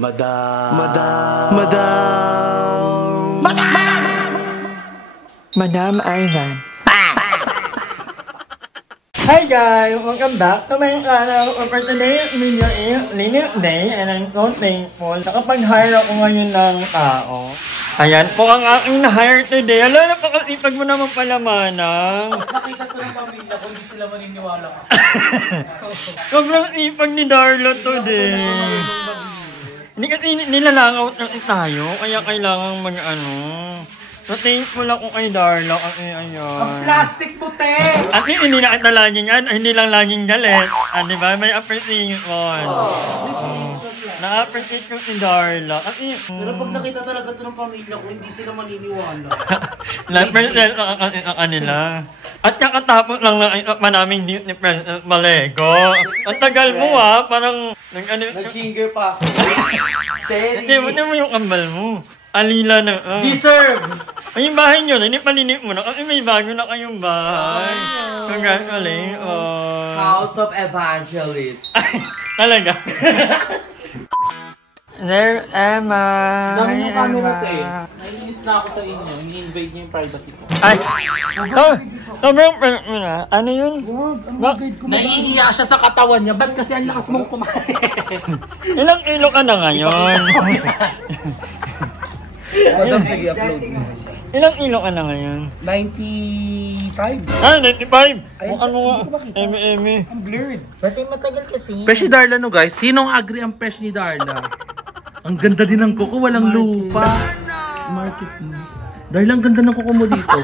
Madam Ivan. Hi guys! Welcome back to my channel. For today's video is Linis Day and I'm so thankful na kapag-hire ako ngayon ng tao. Ayan po ang aking na-hire today. Alam na pakasipag mo naman pala, Manang. Nakita ko ng pamilya ko, hindi sila maniniwala ka. Sobrang ipag ni Darla today. Hindi kasi nilalangaw tayo, kaya kailangan mag-ano. So thankful ako kay Darla kasi ayan. Ang plastic puti! At hindi na kita laging yan, hindi lang laging galit. Diba? May appreciation. Na-appreciate ko si Darla. Pero pag nakita talaga ito ng pamilya ko, hindi sila maniniwala. Na-appreciate ka kasi sa kanila. At kakatapos lang nakita pa namin dito ni President Malego. Ang tagal mo parang... Nag-singer pa ako. Hindi mo yung kambal mo. Alila na. Deserve! Ay, yung bahay nyo, hindi palinip mo na kasi may bago na kayong bahay. Congratulations. House of Evangelist. Talaga? There, Emma. Dami ng camera ko eh. Naiinis na ako sa inyo. Ini-invade niyo yung privacy ko. Ay! Sobrang mo na. Ano yun? Naiiya siya sa katawan niya. Ba't kasi ang lakas mong kumain? Ilang kilo ka na ngayon? Madam, sige, upload. Ilang kilo ka na ngayon? 95. 95! Mukhang mo nga. Eme. Ang blurred. Pati matagal kasi. Fresh ni Darla no guys. Sinong agree ang fresh ni Darla? Ang ganda din ng kuko. Walang lupa. Market mo. Darla, ang ganda ng kuko mo dito.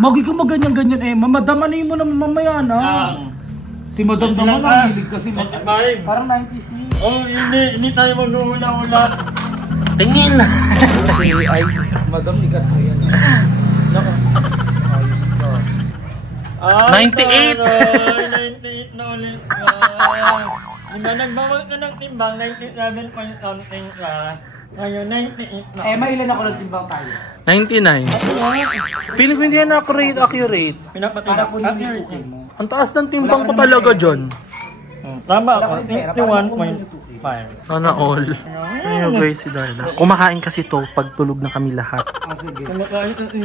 Magi ka maganyan-ganyan eh. Mamadamanin mo na mamaya na. Si Madam naman nahilig kasi. 95. Parang 96. Oh, hindi tayo mag-uhula-hula. Tingin! Ay, Madam, ikat mo yan. Nako. Ayos ka. 98. 98 na ulit. Diba, nagbawal ka ng timbang, 97 point something ka. Ngayon, 98 na. Mailan ako nagtimbang tayo? 99. Piling ko hindi yan accurate. Pinapatiga ko na Ang taas ng timbang ko talaga dyan. Tama ako, 81.5. Sana all. Ayun guys, si Darla. Kumakain kasi to pag tulog na kami lahat.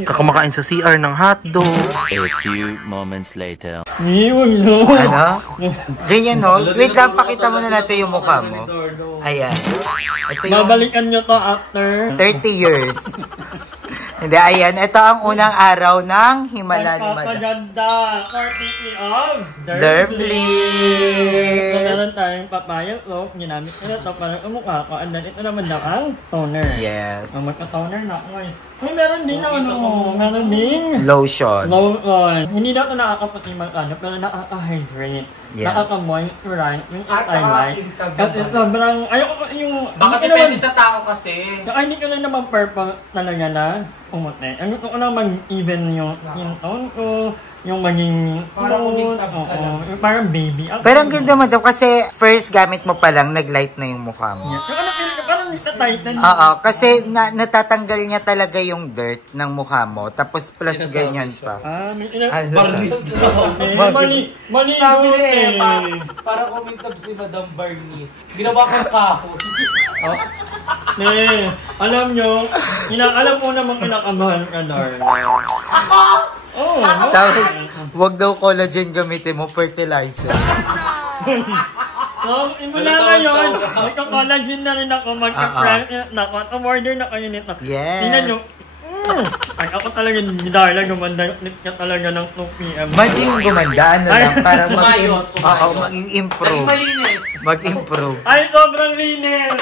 Kakumakain sa CR ng hotdog. A few moments later. Yun, no? Ano? Ganyan, no? Wait lang, pakita mo na natin yung mukha mo. Ayan. Ito yung Babalikan nyo to after 30 years. Hindi, ayan. Ito ang unang araw ng himala ni Madam. Pagpapaganda for PPO Derbliss. Meron tayong papaya soap. Ginamit ko na ito para umukha ko. And then ito naman na ang toner. Yes. Magka-toner na ako eh. Ay, meron din na meron din Lotion. Lotion. Hindi na ito nakakapatimang pero nakaka-hydrate. Yes. Nakaka-moisturize yung highlight. At sobrang, ayoko yung... Baka depende sa tao kasi. Kaya hindi ko na naman purple talaga na umuti. Ang gusto ko na mag-even yung tone ko, yung maging... Parang parang baby. Pero ang ganda mo daw kasi first gamit mo pa lang, nag-light na yung mukha mo. Parang nagtatighten. Oo, kasi natatanggal niya talaga yung dirt ng mukha mo. Tapos plus ganyan pa. May ilang... Barnis Mali Para kumintab si Madam Barnis. Ginawa kang kaho. Alam nyo, alam mo namang kinakabahan ka, Darla. Oh, Tapos, wag daw collagen gamitin mo, fertilizer. Mula ngayon, magka-collagen na rin ako, magka-pregnant na ako, at umorder na kayo nito. Yes. Tingnan nyo. Ay, ako talaga, Darla, gumanda ka talaga ng 2 PM. Maging gumanda, ano lang, para Umayos. mag-improve. Mag-improve. Ay, sobrang linis!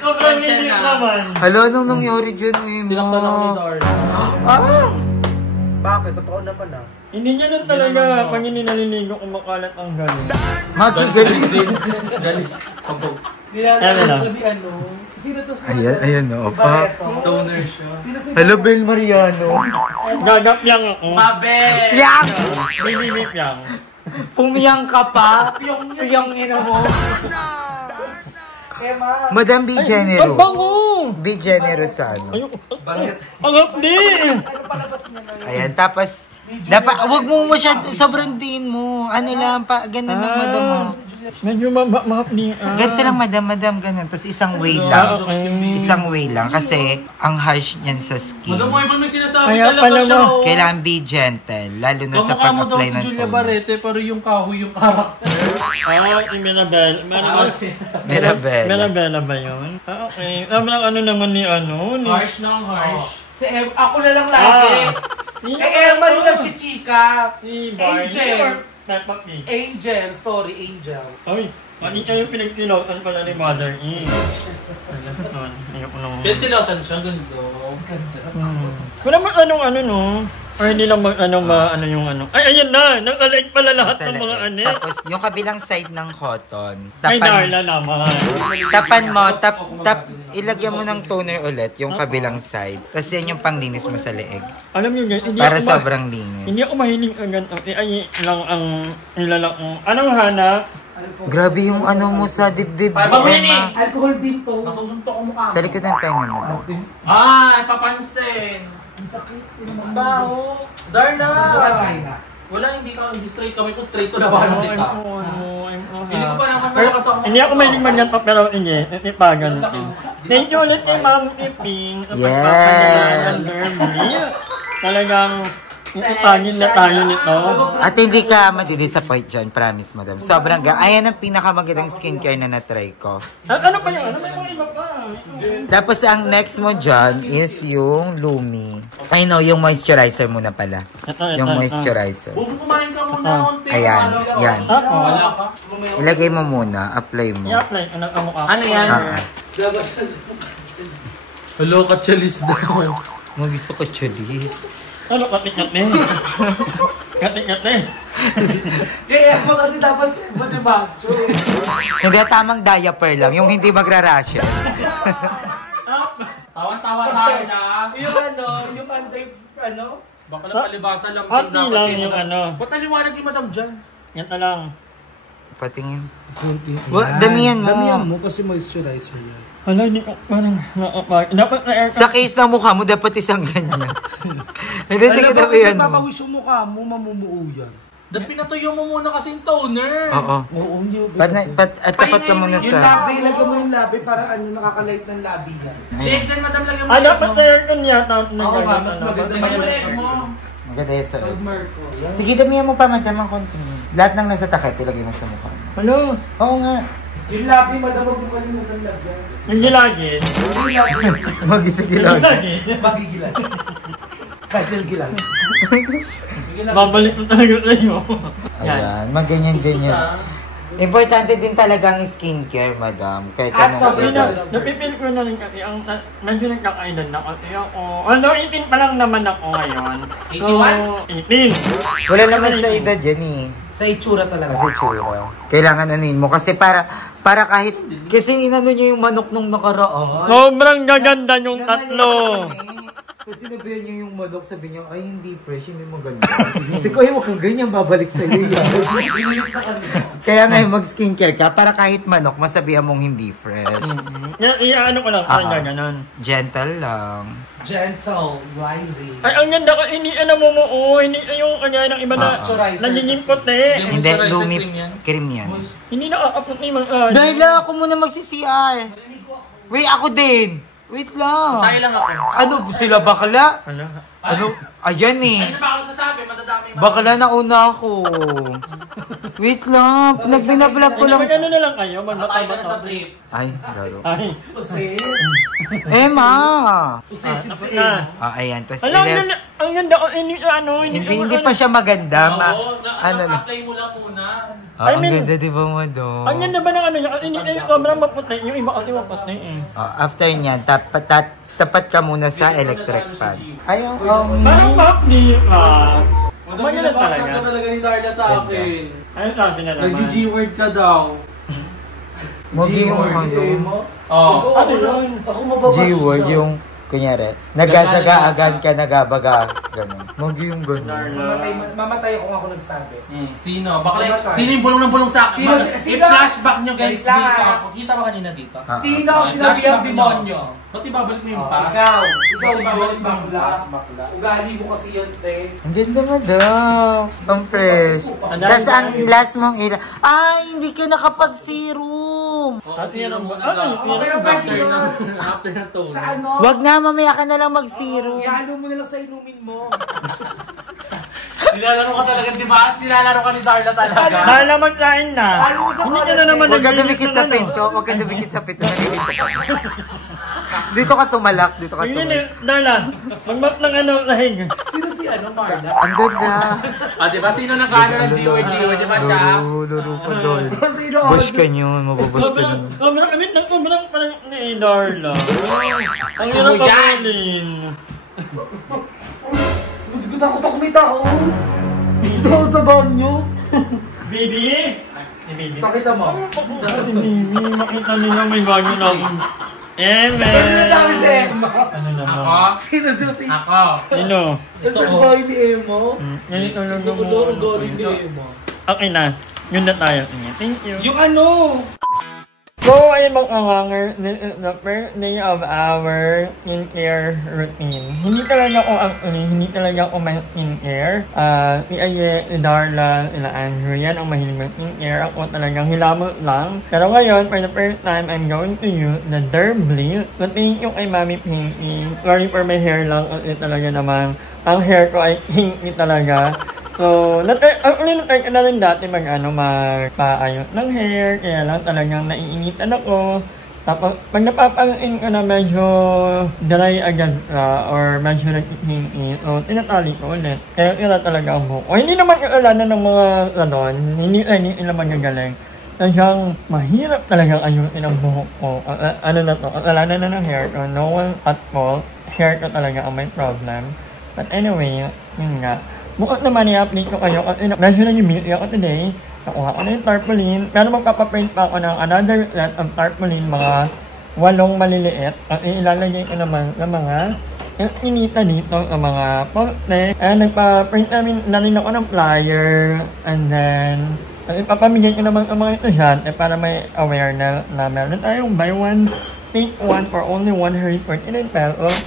Sobrang linis naman. Hala, anong nangyari dyan, Sinaktan ako ni Darla. Bakit? Totoo na pala. Hindi niya lang talaga, pag hindi naliligo, kumakalat ang galing. Magigalis din. Galis. Sino to si Ayan, no, pa. Toner siya. Hello, Bel Mariano. Gagapyang ako. Mabel! Yang! Bibibipyang. Pumiyang ka pa. Piyong ina mo. Madam, be generous. Ang bango! Be generous sa ano. Ang hapdi! Ayan, tapos, dapat, wag mo masyad, sobrang din mo. Ano lang, pa, ganda ng madam mo. Medyo mahapli. Ganito lang, madam, ganun. Tapos isang way lang. Okay. Isang way lang. Kasi, ang harsh niyan sa skin. Madam mo, ibang may sinasabi Kaya talaga pala siya. mo. Oh. Kailangan be gentle. Lalo na sa Kamukha mo daw pag-apply si ng Julia toner. Barrete, pero yung kahoy yung karakter. Mirabel. Mirabel. Mirabella ba yun? Okay. Ano naman ni ni... Harsh na ang harsh. Si ako na lang lagi. Si Emma yung nagchichika. Angel. Angel, sorry, Angel. Ay, mali kayo pinagpilotan pala ni Mother E. Ayoko naman. Then silosan siya, ganda. Wala man no? Or hindi lang yung ano. Ay, ayan na! Nakalaig pala lahat ng mga Tapos, yung kabilang side ng cotton. Ay, Darla naman. Tapan mo, ilagyan mo ng toner ulit, yung kabilang side. Tapos yan yung panglinis mo sa leeg. Alam nyo guys, Para sobrang linis. hindi ako mahiling agad. Ay, lang ang nilalak mo. Anong hanap? Grabe yung ano mo sa dibdib, Paano yan Emma. Alcohol din to. Nasusuntok ang mukha mo. Sa likod ng tenga mo. Ay, papansin. Ang baho. Darna! Wala, hindi straight kami ko. Straight to na parang kita. Hindi ko pa naman malakas ako. Hindi ako mahiling magyantok pero hindi. Ipagan ko. Thank you ulit kay Ma'am Piping. Yes! Talagang ipagin na tayo nito. At hindi ka madidisappoint dyan, promise, madam. Sobrang ayan ang pinakamagandang skincare na na-try ko. Ano pa yun? Ano pa yung iba pa? Tapos ang next mo dyan is yung Lumi. I know, yung moisturizer muna pala. Yung moisturizer. Kumain ka muna konti. Ayan, yan. Wala ka. Ilagay mo muna, apply mo. I-apply ko na kamukha. Ano yan? Hello, katsalis daw. Mag-gusto ko chulis. Ano, katik-katik? Katik-katik? Kaya mo kasi dapat sebo de macho. Hindi, tamang diaper lang, yung hindi magra-rash. Tawa-tawa tayo na. Yung under, Baka na palibasa lang. Pati lang yung Ba't naliwanag yung madam dyan? Yan na lang. Patingin. Yan. Damihan mo. Damihan mo kasi moisturizer yan. Hala, hindi ko parang nakapag... Dapat na-aircon. Sa case ng mukha mo, dapat isang ganyan. Hindi, sige, damihan mo. Papawis yung mukha mo, mamumuo yan. Dahil pinatuyo mo muna kasi yung toner. Oo. Oo, hindi. At tapat ka muna Yung sa... labi, lagyan mo yung labi para nakakalight ng labi yan. Then madam lang yung Dapat na-aircon yata. Oo nga, mas maganda Yung leg mo. Maganda yung sa... Sige, damihan mo pa, madam, ang konti. Lahat ng nasa takip, ilagay mo sa mukha mo. Hello? Oo nga. Yung labi, madam, huwag mo kalimutan lagyan. Yung gilagin. Mag-isa gilag. Magigilan. Cancel gilan. Babalik na talaga kayo. Ayan, maganyan-ganyan. Importante din talaga ang skincare, madam. Kahit At anong sobrang edad. Napipil ko na rin kasi ang medyo nagkakailan na kasi ako. Although 18 pa lang naman ako ngayon. 18. Wala naman sa edad yan eh. Sa itsura talaga. Kasi tsura. Kailangan anuin mo. Kasi para kahit... Kasi inano niya yung manok nung nakaraan. Sobrang gaganda yung tatlo. Kasi sinabihan niyo yung manok, sabi niya, ay hindi fresh, hindi maganda. Kasi ko, huwag kang ganyan, babalik sa iyo. Kaya ngayon mag-skincare ka para kahit manok, masabihan mong hindi fresh. Ano ko lang, parang gaganon. Gentle lang. Gentle, lazy. Ay, ang ganda ko, hindi mo, hindi yung kanya ng iba na nagiging puti. Hindi, Lumi, cream yan. Hindi nakakaputi mga Dahil ako muna magsi-CR. Wait, ako din. Wait lang. Tayo lang ako. Ano, sila bakla? Ano? Ano? Ayan eh. Ano ba ako sasabi? Madadami ba? Bakla na una ako. Wait lang. Pinablog ko lang. Ano na lang kayo? Tayo na sa Magbata-bata. break. Ay, laro. Ay. Usis. Emma! Usis, Tapos na. Ayan. Tapos Alam, ang ganda ko, hindi pa siya maganda. Oo, Ano na? apply mo lang muna. Ang ganda, di ba mo doon? Ang ganda ba ng ano niya? Hindi na yung sobrang maputi. Yung iba kasi maputi eh. After niyan, tapat ka muna sa electric fan. Ayaw, Parang mahapdi ka. Maganda Nabasag talaga. ka talaga ni Darla sa akin. Ayun sabi na naman. Nag-G-word ka daw. Mogi yung ano. Oo. Ano yun? Ako mababas G-word yung, kunyari, nagasaga-agan ka, nagabaga. Ganun. Magi yung ganun. Mamatay ako ako nagsabi. Sino? Sino yung bulong ng bulong sa akin? I-flashback nyo guys dito. Kita ba kanina dito? Sino ang sinabi ang demonyo? Ba't ibabalik mo yung pass? Ikaw ibabalik bakla. Ugali mo kasi yan, te. Ang ganda nga daw. Ang fresh. Tapos ang last mong ila, ay, hindi ka nakapag-serum. Kasi yan ang after na to. Sa ano? Wag na, mamaya ka na lang mag-serum. Ihalo mo na lang sa inumin mo. Nilalaro ka talaga, di ba? Nilalaro ka ni Darla talaga. Dahil magkain na. Hindi ka na naman Huwag ka dumikit sa pinto. Huwag ka dumikit sa pinto. Nalilito ka. Dito ka tumalak. Dito ka tumalak. Darla, mag-map ng lahig. Sino si Marla? Ang ganda. Di ba? Sino nag-ano ng Gio? Di ba siya? Laro pa doon. Bush ka nyo. Mababush ka nyo. Sobrang kamit ng sobrang parang ni Darla. Ang hirap pagulin. Takot ako may tao. Dito ako sa banyo. Baby? Baby. Pakita mo. Baby, makita nila may banyo na akong Eme! Ano nasabi si Emma? Ano naman? Ako? Sino doon si... Ako. Sino? Nasaan ba ni Emma? Ganito lang Ang galing ni Emma. Okay na. Yun na tayo. Thank you. Yung ano? So, ayun mga kawanger, this is the first day of our skincare routine. Hindi talaga ako may skincare. Si Aye, si Darla, si Andrew, yan ang mahilig ng skincare. Ako talagang hilamot lang. Pero ngayon, for the first time, I'm going to use the Derblade. So, thank you kay Mami Pinky. Sorry for my hair lang. Kasi talaga naman, ang hair ko ay pinky talaga. So, natry ko na rin dati magpaayos ng hair, kaya lang talagang naiinitan ako. Tapos, pag napapangain ko na medyo dry agad or medyo nag-iinit, so, tinatali ko ulit. Kaya kaya talaga ang buhok. O, hindi naman kaulanan ng mga salon, hindi naman gagaling. Tadyang mahirap talagang ayusin ang buhok ko. Kasalanan na ng hair ko, no one at fault. Hair ko talaga ang may problem. But anyway, yun nga. Bukod naman i-update ko kayo kasi medyo nag-beauty ako today. Nakuha ko na yung tarpaulin. Pero magpapaprint pa ako ng another set of tarpaulin, mga 8 maliliit. At ilalagay ko naman ng mga inita dito sa mga poste. And nagpa-print na rin ako ng flyer. And then, ipapamigay ko naman sa mga estudyante para may awareness na meron tayong buy one, take one for only 149 pesos.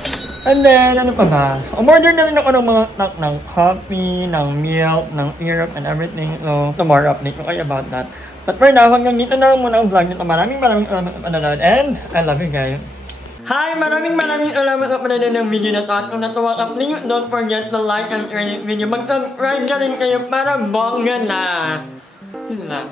And then, ano pa ba? Umorder na rin ako ng mga stock ng coffee, ng milk, ng syrup, and everything. So, tomorrow update ko kayo about that. But for now, hanggang dito na muna ang vlog nito. Maraming salamat sa panonood. And, I love you guys. Hi! Maraming salamat sa panonood ng video na ito. At kung natuwa ka, please don't forget to like and share this video. Mag-subscribe na rin kayo para bongga na. Yun lang.